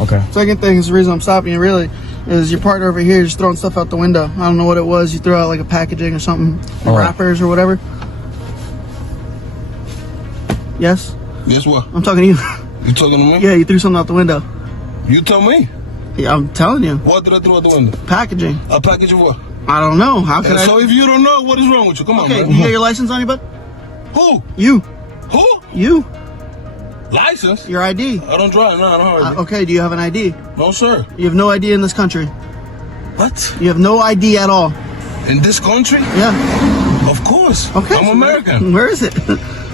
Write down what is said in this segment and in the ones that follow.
Okay. Second thing is the reason I'm stopping you really is your partner over here just throwing stuff out the window. I don't know what it was. You threw out like a packaging or something, wrappers or whatever. Yes? Yes, what? I'm talking to you. You talking to me? Yeah, you threw something out the window. You tell me. Yeah, I'm telling you. What did I throw out the window? Packaging. A package of what? I don't know. How could I? So if you don't know, what is wrong with you? Come on, Okay, man. you got your license on you, bud? Who? You. Who? You. License? Your ID. I don't drive. No, I don't have ID. Okay, do you have an ID? No, sir. You have no ID in this country. What? You have no ID at all. In this country? Yeah. Of course. Okay. I'm American. Where is it?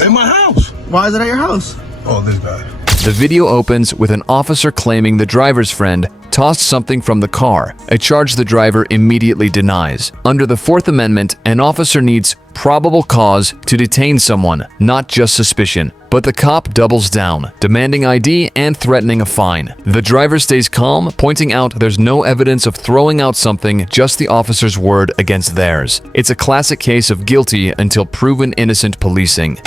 In my house. Why is it at your house? Oh, this guy. The video opens with an officer claiming the driver's friend tossed something from the car, a charge the driver immediately denies. Under the Fourth Amendment, an officer needs probable cause to detain someone, not just suspicion. But the cop doubles down, demanding ID and threatening a fine. The driver stays calm, pointing out there's no evidence of throwing out something, just the officer's word against theirs. It's a classic case of guilty until proven innocent policing.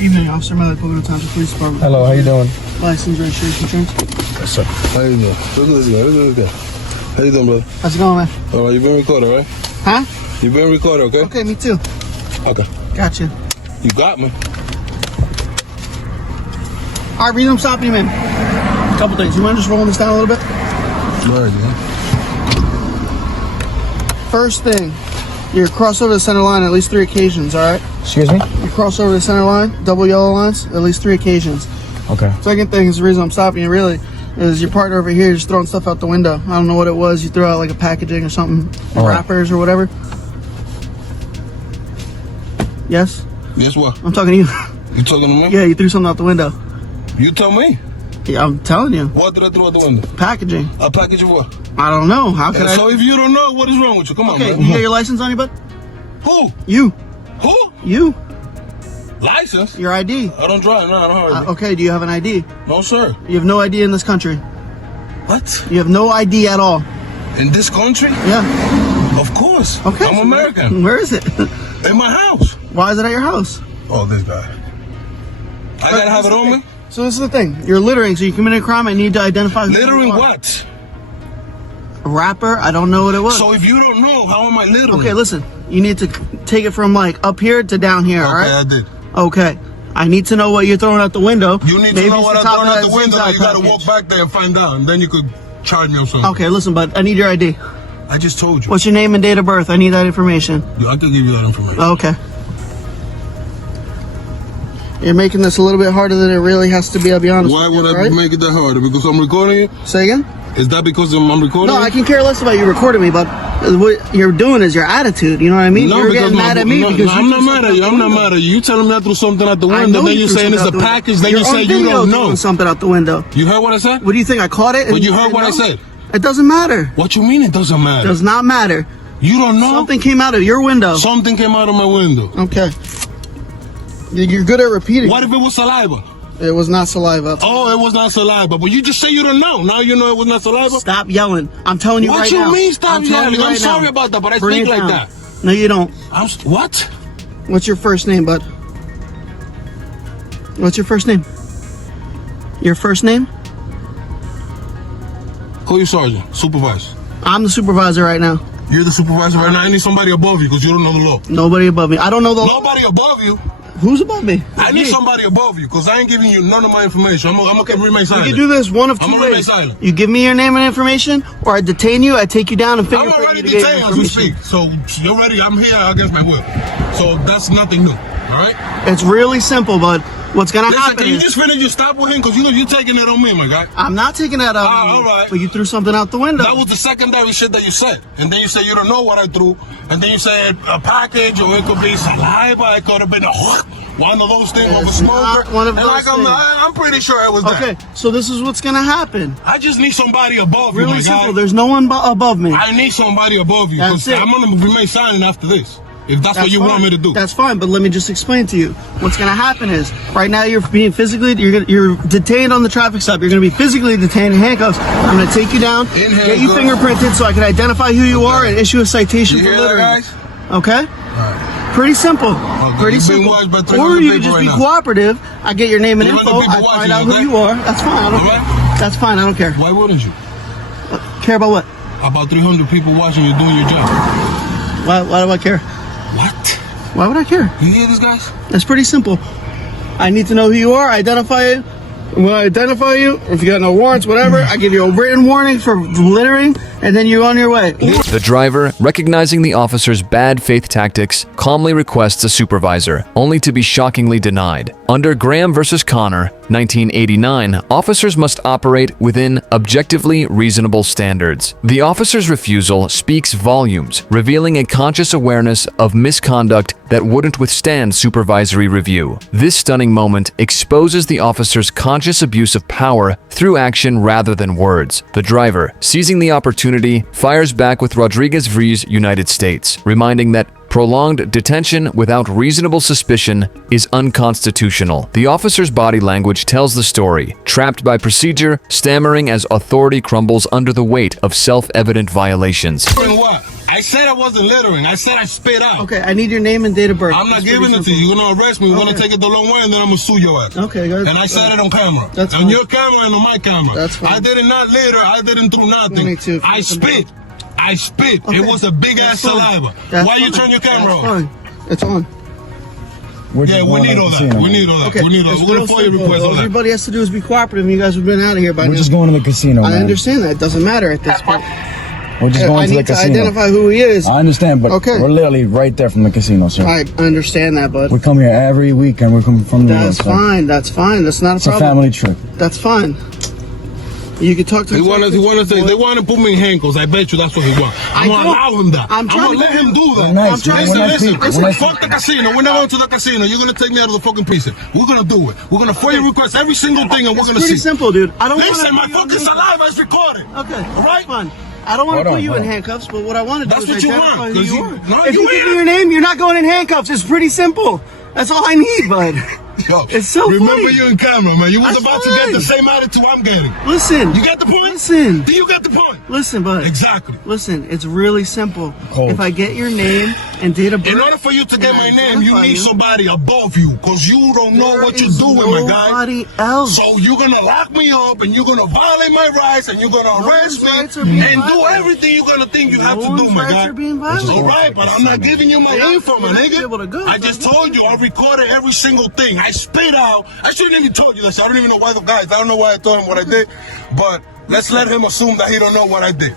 Evening, Officer Miller, Pocono Township Police Department. Hello, how you doing? License, registration, insurance. Yes, sir. How you doing? Look at this guy. Look at this guy. How you doing, brother? How's it going, man? All right, you been recorded, right? Huh? You been recorded, okay? Okay, me too. Okay. Gotcha. You got me. All right, reason I'm stopping you, man. A couple things. You mind just rolling this down a little bit? All right, man. First thing, you're cross over the center line at least 3 occasions, all right? Excuse me? You cross over the center line, double yellow lines, at least 3 occasions. Okay. Second thing is the reason I'm stopping you really is your partner over here just throwing stuff out the window. I don't know what it was. You threw out like a packaging or something, wrappers or whatever. Yes? Yes, what? I'm talking to you. You talking to me? Yeah, you threw something out the window. You tell me. Yeah, I'm telling you. What did I throw out the window? Packaging. A package of what? I don't know. How could I? So if you don't know, what is wrong with you? Come on, Okay, man. you got your license on you, bud? Who? You. Who? You. License? Your ID. I don't drive. No, I don't have ID. Okay, do you have an ID? No, sir. You have no ID in this country. What? You have no ID at all. In this country? Yeah. Of course. Okay. I'm American. Where is it? In my house. Why is it at your house? Oh, this guy. I gotta have it on me? So this is the thing. You're littering, so you committed a crime. I need to identify who Littering you are. what? A rapper? I don't know what it was. So if you don't know, how am I littering? Okay, listen. You need to take it from like up here to down here, all right? Okay, I did. Okay. I need to know what you're throwing out the window. You need Maybe to know it's what the I'm top throwing of out that the window. zip You gotta package. walk back there and find out, and then you could charge me or something. Okay, listen, bud. I need your ID. I just told you. What's your name and date of birth? I need that information. I can give you that information. Okay. You're making this a little bit harder than it really has to be, I'll be honest Why with you, would I right? make it that harder? Because I'm recording it? Say again? Is that because I'm recording No, it? I can care less about you recording me, but what you're doing is your attitude, you know what I mean? No, you're because getting mad at me because I'm you not mad at you. I'm not mad at you. You telling me I threw something out the window, then you're saying it's a package, then you say you don't know. Something out the window. You heard what I said? What do you think? I caught it? But you heard what I said? It doesn't matter. What you mean it doesn't matter? Does not matter. You don't know? Something came out of your window. Something came out of my window. Okay. You're good at repeating. What if it was saliva? It was not saliva. Oh, it was not saliva. But you just say you don't know. Now you know it was not saliva? Stop yelling. I'm telling you what right you now. What you mean stop yelling? I'm sorry now. about that, but I Bring speak it like down. that. No, you don't. What? What's your first name, bud? What's your first name? Your first name? Call you sergeant, supervisor. I'm the supervisor right now. You're the supervisor right now. I need somebody above you because you don't know the law. Nobody above me. I don't know the law. Nobody above you. Who's above me? I need somebody above you because I ain't giving you none of my information. I'm gonna remain silent. You can do this one of two I'm gonna ways. remain silent. You give me your name and information, or I detain you, I take you down and I'm fingerprint you already to get your detained as we information. speak. So you're ready. I'm here against my will. So that's nothing new. All right? It's really simple, bud. What's gonna Listen, happen can you is, just finish your stop with him? Because you're taking it on me, my guy. I'm not taking that out on you, all right. but you threw something out the window. That was the secondary shit that you said. And then you said you don't know what I threw. And then you said a package, or it could be saliva, it could have been one of those things of a It's smoker. not one of and those things. I'm pretty sure it was that. Okay, so this is what's gonna happen. I just need somebody above you, Really my simple. guy. There's no one above me. I need somebody above you. That's Because it. I'm going to remain silent after this. If that's what you fine. want me to do. That's fine, but let me just explain to you. What's gonna happen is, right now you're being you're detained on the traffic stop. You're gonna be physically detained in handcuffs. I'm gonna take you down, get you fingerprinted so I can identify who you are and issue a citation You for hear littering. that, guys? Okay? Alright. Pretty simple. Pretty you've been simple. watched by 300 Or you can people just right be now. cooperative. I get your name and 300 info. people I find watching, out who okay? you are. That's fine. I don't care. Alright? That's fine. I don't care. Why wouldn't you? Care about what? About 300 people watching you doing your job. Why do I care? What? Why would I care? You hear this, guys? That's pretty simple. I need to know who you are, identify you. When I identify you, if you got no warrants, whatever, I give you a written warning for littering, and then you're on your way. The driver, recognizing the officer's bad faith tactics, calmly requests a supervisor, only to be shockingly denied. Under Graham versus Connor, 1989, officers must operate within objectively reasonable standards. The officer's refusal speaks volumes, revealing a conscious awareness of misconduct that wouldn't withstand supervisory review. This stunning moment exposes the officer's conscious abuse of power through action rather than words. The driver, seizing the opportunity, fires back with Rodriguez vs. United States, reminding that prolonged detention without reasonable suspicion is unconstitutional. The officer's body language tells the story, trapped by procedure, stammering as authority crumbles under the weight of self-evident violations. What? I said I wasn't littering. I said I spit out. Okay, I need your name and date of birth. I'm not giving it to you. You're going to arrest me. You're going to take it the long way, and then I'm going to sue your ass. Okay, good. And I said it on camera. That's on fine. your camera and on my camera. That's fine. I did not litter. I didn't do nothing. Me too. I spit. I spit. Okay. It was a big ass saliva. Why you turn your camera That's on? fine. It's on. Yeah, we need all that. We need all that. Okay. We need all that. We're going to FOIA request all All that. everybody has to do is be cooperative, and you guys have been out of here by now. We're just going to the casino, I man. understand that. It doesn't matter at this point. We're just I going to the need to casino. identify who he is. I understand, but Okay. we're literally right there from the casino, sir. I understand that, bud. We come here every weekend. We come from New York. That's sir. fine. That's fine. That's not a It's a problem. family trip. That's fine. You can talk to They him. want to say they want to put me in handcuffs. I bet you that's what he wants. I'm I gonna don't- allow him that. I'm I'm trying gonna to- let him do that. We're nice, I'm trying we're to nice listen. people. We're nice Fuck the casino. We're not going to the casino. You're gonna take me out of the fucking precinct. We're gonna do it. We're gonna FOIA request every single thing, and we're It's gonna pretty see. simple, dude. I don't Listen, my want to. fucking saliva is recorded. Okay. All right. Fine. I don't want to Hold put on, you in hold on. handcuffs, but what I want to do That's is what you identify want, who 'cause you you- are. no, If you you give me ain't. your name, you're not going in handcuffs. It's pretty simple. That's all I need, bud. Yo, It's so remember funny. you're in camera, man. You was That's about to get fine. the same attitude I'm getting. Listen. You got the point? Listen. Do you get the point? Listen, bud. Exactly. Listen, it's really simple. Cold. If I get your name and date of birth, In order for you to get and my I name, you identify need somebody above you, because you don't know there what you're is doing, my guy. nobody else. So you're gonna lock me up, and you're gonna violate my rights, and you're gonna arrest one's me, rights are being and do violated. everything you're gonna think you No have to do, one's my rights guy. are being violated. All right, but I'm not giving you my info, my You're not nigga. able to go, I just brother. told you I recorded every single thing. I spit out. I shouldn't even told you this. I don't even know why the guys. I don't know why I told him what I did, but let's let him assume that he don't know what I did.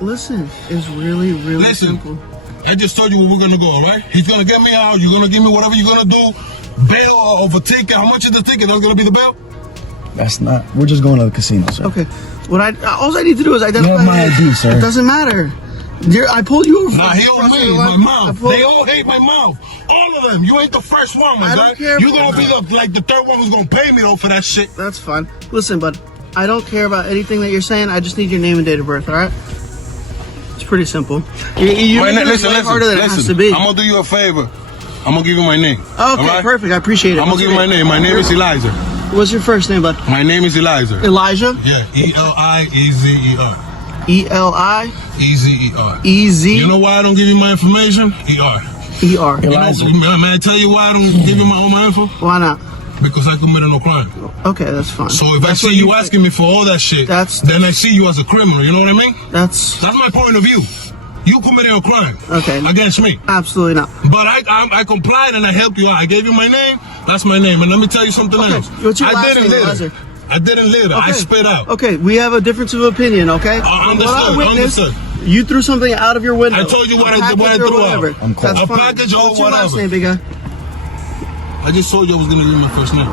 Listen, it's really, really Listen. simple. I just told you where we're gonna go, all right? He's gonna get me out. You're gonna give me whatever you're gonna do. Bail of a ticket. How much is the ticket? That's gonna be the bail? That's not. We're just going to the casino, sir. Okay. All I need to do is identify. You have my who it is. ID, sir. It doesn't matter. I pulled you over. Nah, he don't hate my mouth. pulled- They all hate my mouth. All of them. You ain't the first one, my I guy. don't care You're about gonna be the third one who's gonna pay me though for that shit. That's fine. Listen, bud, I don't care about anything that you're saying. I just need your name and date of birth, all right? It's pretty simple. You're My making name- it way harder than it has to be. I'm gonna do you a favor. I'm gonna give you my name. Okay, all right? perfect. I appreciate it. I'm gonna What's give you your my name. My name is Eliza. What's your first name, bud? My name is Eliza. Elijah? Yeah, Eliezer. E-L-I-E-Z-E-R. Ezer. You know why I don't give you my information? ER. E-R. You know, Eliza. may I tell you why I don't give you all my info? Why not? Because I committed no crime. Okay, that's fine. So if That's I what see you asking me for all that shit, That's- then I see you as a criminal. You know what I mean? That's That's my point of view. You committed a crime Okay. against me. absolutely not. But I complied and I helped you out. I gave you my name. That's my name. And let me tell you something Okay, else. what's your I last didn't name, litter. Eliza? I didn't litter. I spit out. Okay, we have a difference of opinion, okay? From what I witnessed, understood. you threw something out of your window. I told you what A I did, what I package or threw out. whatever. I'm cold. That's A fine. package or What's your last whatever. name, big guy? I just told you I was going to give you my first name.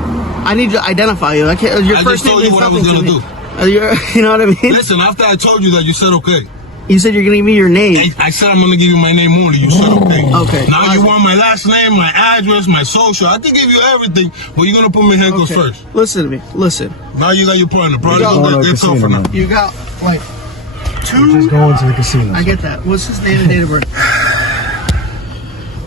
I need to identify you. I can't. Your I first just name told you means what I was nothing to gonna me. You know what I mean? Listen, after I told you that, you said okay. You said you're gonna give me your name. I said I'm gonna give you my name only. You said okay. Okay. Now you want my last name, my address, my social. I can give you everything, but you're gonna put me in handcuffs Okay. first. Listen to me. Listen. Now you got your partner. Probably got gonna one get casino, tougher now. man. You got like We're just two. going to the casino. I get that. What's his name and date of birth?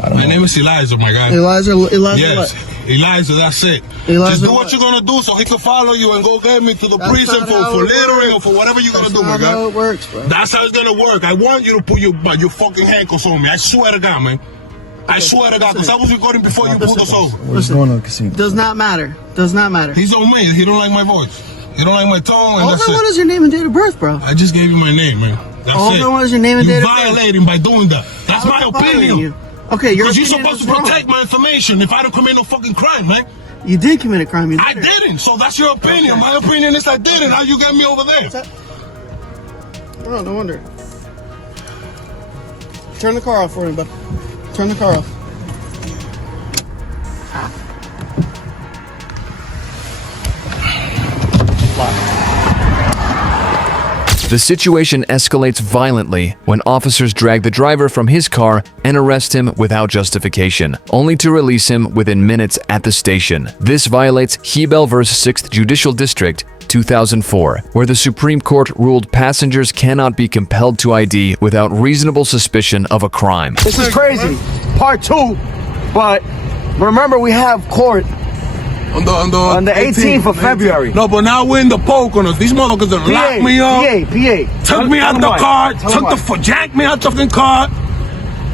I don't My know. name is Eliza, my guy. Eliza. Yes, What? Eliza. That's it. Eliza Just do what? what you're gonna do, so he can follow you and go get me to the That's precinct not for how it littering or works. for whatever you're That's gonna do, my not how guy. it works, bro. That's how it's gonna work. I want you to put your fucking handcuffs on me. I swear to God, man. I swear to God, because I was recording before you pulled us over. We're just going to the casino. Does not matter. Does not matter. He's on me. He don't like my voice. You don't like my tone, and All that's I want it. is your name and date of birth, bro. I just gave you my name, man. That's All it. I want is your name and date You're of birth. violating by doing that. That's How my am I violating opinion. you? Okay, your Because you're opinion supposed is to wrong. protect my information if I don't commit no fucking crime, man. You did commit a crime. You I didn't, so that's your opinion. Okay. My opinion is I didn't. How you get me over there? Oh, no wonder. Turn the car off for me, bud. Turn the car off. The situation escalates violently when officers drag the driver from his car and arrest him without justification, only to release him within minutes at the station. This violates Hebel v. 6th Judicial District, 2004, where the Supreme Court ruled passengers cannot be compelled to ID without reasonable suspicion of a crime. This is crazy. Part 2, but remember we have court On the 18th of February. No, but now we're in the Poconos. These motherfuckers done locked me up. PA. Took me out the car. Jacked me out the fucking car.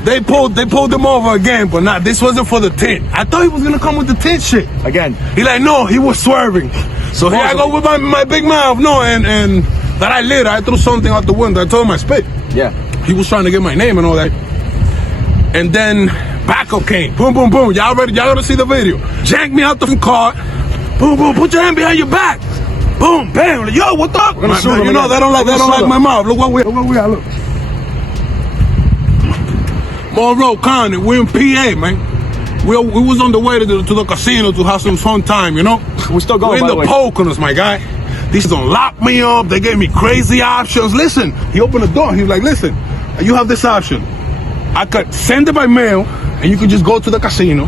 They pulled him over again, but nah, this wasn't for the tint. I thought he was gonna come with the tint shit. Again. He like, no, he was swerving. So here I go with my big mouth. No, and that I lit. I threw something out the window. I told him I spit. Yeah. He was trying to get my name and all that. And then backup came. Boom, boom, boom. Y'all gotta see the video. Jacked me out the car. Boom, boom. Put your hand behind your back. Boom, bam. Yo, what the fuck? You know they don't like my mouth. Look what we are. Look. Monroe County. We're in PA, man. We was on the way to the casino to have some fun time, you know. We're still going. We're in the Poconos, my guy. These don't lock me up. They gave me crazy options. Listen, he opened the door. He was like, listen, you have this option. I could send it by mail, and you could just go to the casino,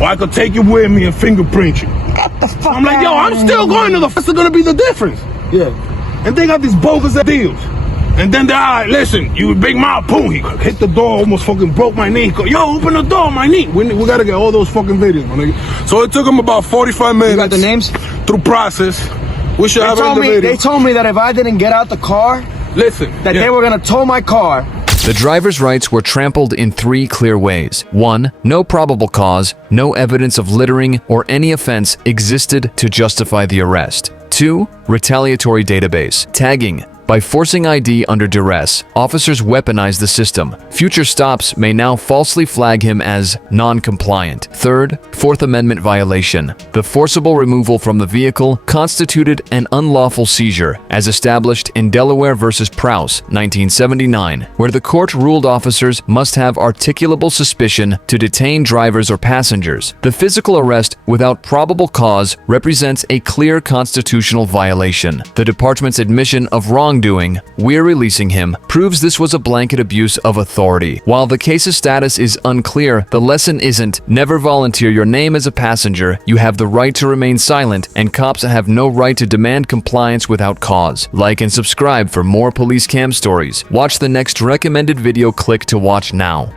or I could take you with me and fingerprint you. What the fuck? I'm like, yo, I'm still going to the. What's gonna be the difference? Yeah. And they got these bogus deals. And then they're like, listen, you big mouth, boom. He hit the door, almost fucking broke my knee. He go, yo, open the door, my knee. We gotta get all those fucking videos, my nigga. So it took him about 45 minutes. You got the names? Through process. We should have it in the video. They told me that if I didn't get out the car, Listen, that they were gonna tow my car. The driver's rights were trampled in 3 clear ways. 1. No probable cause, no evidence of littering or any offense existed to justify the arrest. 2. Retaliatory database. Tagging. By forcing ID under duress, officers weaponize the system. Future stops may now falsely flag him as non-compliant. Third, Fourth Amendment violation. The forcible removal from the vehicle constituted an unlawful seizure, as established in Delaware v. Prowse, 1979, where the court ruled officers must have articulable suspicion to detain drivers or passengers. The physical arrest without probable cause represents a clear constitutional violation. The department's admission of wrongdoing, we're releasing him, proves this was a blanket abuse of authority. While the case's status is unclear, the lesson isn't never volunteer your name as a passenger, you have the right to remain silent, and cops have no right to demand compliance without cause. Like and subscribe for more police cam stories. Watch the next recommended video, click to watch now.